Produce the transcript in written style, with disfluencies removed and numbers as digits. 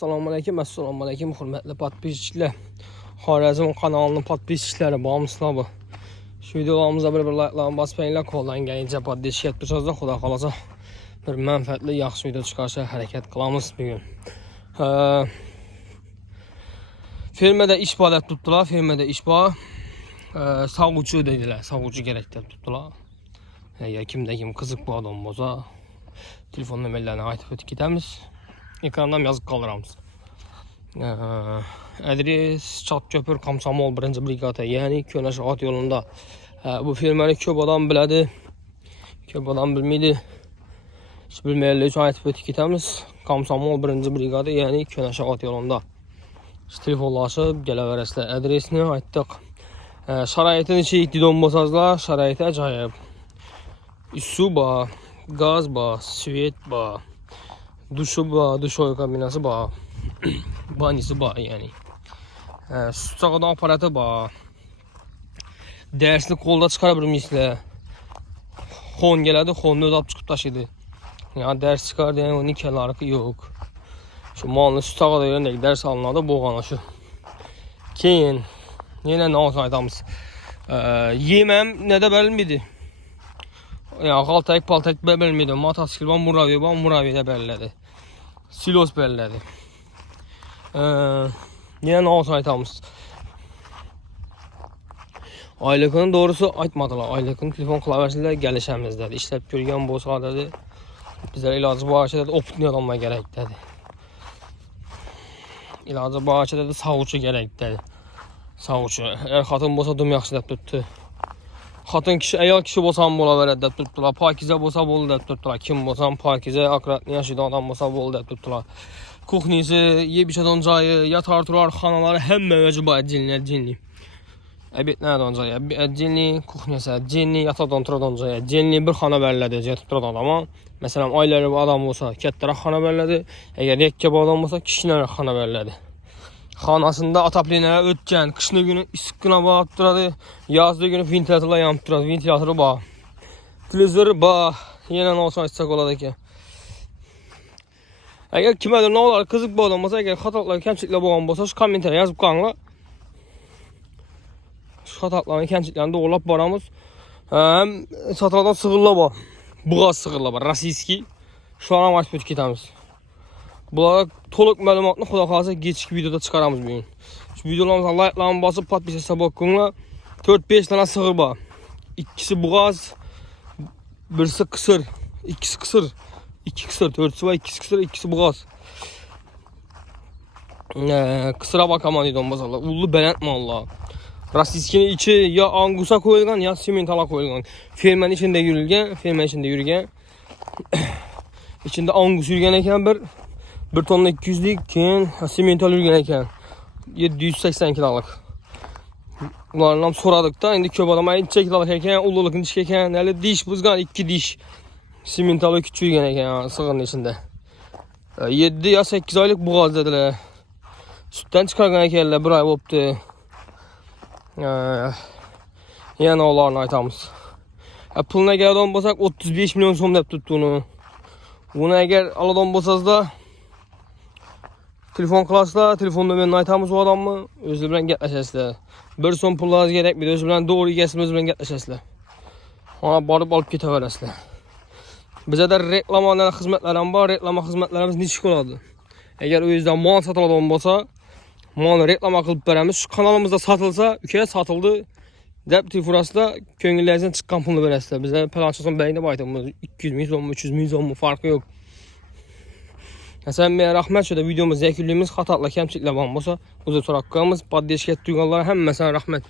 Assalamu alaikum, hürmetli podpizçiler. Xorazm kanalının podpizçileri, bağımsızlar bu. Şu videolarımıza bir like'larını basmayınlar, koldan gelince podpizçi etmişsiniz de xuda qalasa bir mənfəətli, yaxşı video çıxarsa hərəkət qılamız bugün. Firmada iş badət tutdular, firmada iş var. Sağucu dediler, sağucu gerektir tutdular. Ya kim kızık bu adam boza. Telefon nömerlərini aytıb ötüb gedəmiz. Ekrandan yazıb qalıramız. Adres Çatköpür Komsomol 1-ci brigada, yəni Köhnəşahat yolunda. Bu firmanı köp adam bilədi. Köp adam bilməydi. Hiç bilməyərlər üçün aytıb ötüb gedəmiz. Komsomol 1-ci brigada, yəni Köhnəşahat yolunda. Telefonlaşıb gələ verəslər. Adresini aytdıq. Şəraitin içi donbasazlar, şəraiti acayip. Su var, gaz var, svet var. Duşu var, duş oy kabinası var. Banisi var yani. Su çağıdan aparatı var. Dersini kolda çıxara bilmişlər. Xon gələdi, xonunu ödab çıxıb daşıdı. Yani ders çıxardı, yani onun kenarı yok. Şu malını su çağıda yerində ders alınadı, boğana şu. Keyin, yenə nə olsun aytamız. Yeməm nədə bəlmidi. Ya qaltayıq, paltayıq bəlmidi. Motosikl var, muraviyə də bəllədi. Silos bellədi. Yine ne olsun aytamız. Aylıqını doğrusu aytmadılar. Aylıqını telefon klavyəsində gəlişəmizdədir. İşləb görgən bu sadədir. Bizə ilacı bu ağaçədə optini adamla gərəkdədir. İlacı bu ağaçədə sağucu gərəkdədir. Sağucu. Əgər xatın bolsa düm yaxşı tutdu. Xatın kişi, ayol kişi bolsa bola verədə tutdular. Pakizə bolsa bol da tutdular. Kim bolsa pakizə, akkuratlı yaşıdan adam bolsa bol da tutdular. Kuxnisi, yebiçə doncayı, yatar turar xanaları həmmə vəcibə cinli. Əbətlər doncayı, cinli, kuxniyəsə, cinli, yatar dontura doncayı, cinli bir xana bəllədi, tutdurar adama. Məsələn, ayları adam olsa, kətlərə xana bəllədi. Əgər yekkə adam olsa, kişilərə xana bəllədi. Xanasında ataplinlərə ötkən, qışlı günü iskına bağıb duradı, yazdığı günü ventilatorla yanıb duradı, ventilatoru bağ. Televizörü bağ, yenə nə olsa istək oladı ki. Əgər kimədir, nə olar, qızıq bu adam olsa, əgər xatatları kəmçiklə boğan bolsa, şu kommentara yazıb qanla. Şu xatatların kəmçiklərində doğrulab baramız. Həm satırlardan sığırla var, buğaz sığırla var, rasiski. Şu an amaç büt kitəmiz. Bunlara toluk məlumatını xuda qalsa geçik videoda çıxaramız bugün. Şu videolarımıza like'larını basıb patbiş hesabı hakkında 4-5 tane sığır var. İkisi buğaz, birisi kısır, ikisi kısır. 2 kısır, 4'sü var, 2 kısır, 2'si buğaz. Kısıra bakamam dedim bazarlar. Ullu bələt mallar. Rasiskinin içi ya angusa koyulgan ya simentala koyulgan. Fermenin içinde yürüyen. İçinde angus yürüyen eken bir tonla 200'lik, keyin simental yürüyen eken 780 kiloluk. Bunlardan soradık da, indi köp adama 2 kiloluk eken, ulluluk diş eken, eli diş buzgan 2 diş. Simentalı küçüğü gene yani sığırın içinde. 7 ya 8 aylık buğaz dediler. Sütten çıkargan ekerler, bir ay oldu. Yine olarını aytamız. Puluna gəldən bolsaq 35 milyon som deyib tutduğunu. Bunu əgər aladan bolsaz da telefon klasla, telefon nömrəni aytamız o adamı özü bilən gətləşəsizlər. Bir son pullarınız gərək bir özü bilən doğru gəlsin özü bilən gətləşəsizlər. Ona barıb alıp getə verəsizlər. Bizə də reklamalarla xidmətlərim var. Reklama xidmətlərimiz neçik oladı? Əgər o yüzden mal satılan olsa, malı reklama qılıb verəmiz. Şu kanalımızda satılsa, ülkəyə satıldı. Dəb telefurasında köngüllərinizdən çıxan pulunu verəsizlər. Bizə planşason bəyində baytımız 200 min, 100 min, 300 min, 110 min farkı yok. Sən mənə rəhmət şöyle videomuz zəkirliyimiz xatatla, kəmçiklə var olsa, uzun sonra haqqımız, baddi eşkət duyğanlara həmmə sənə rəhmət.